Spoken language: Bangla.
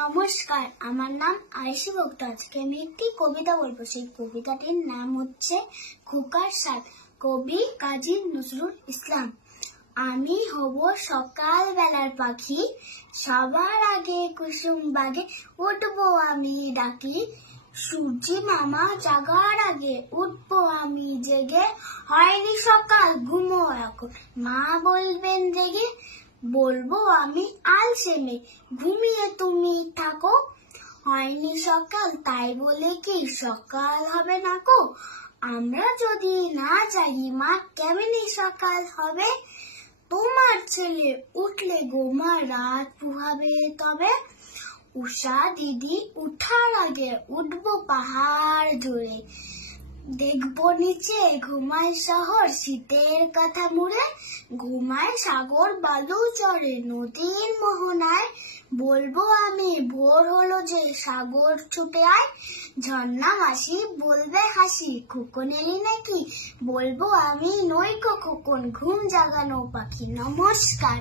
নমস্কার, আমার নাম আয়েশা ভক্ত। আজকে আমি একটি কবিতা বলবো। সেই কবিতাটির নাম হচ্ছে খোকার সাথ, কবি কাজী নজরুল ইসলাম। আমি হব সকাল বেলার পাখি, সবার আগে কুসুম বাগে উঠবো আমি ডাকি। সূর্যি মামা জাগার আগে উঠবো আমি জেগে, হয়নি সকাল ঘুমো এখন মা বলবেন জেগে। বলবো আমি আলসেমে ঘুমিয়ে তুমি থাকো, হয়নি সকাল তাই বলে কি সকাল হবে না কো। আমরা যদি না জাগি মা কেমনি সকাল হবে, তোমার ছেলে উঠলে গো মা রাত পুহাবে তবে। উষা দিদি উঠার আগে উঠবো পাহাড় জুড়ে, দেখবো নিচে ঘুমায় শহর শীতের কথা মুড়ে। ঘুমায় সাগর বালু চরে নদীর মোহনায়, বলবো আমি ভোর হলো যে সাগর ছুটে আয়। ঝর্ণা মাসি বলবে হাসি খোকন এলি নাকি, বলবো আমি নই গো খোকন ঘুম জাগানো পাখি। নমস্কার।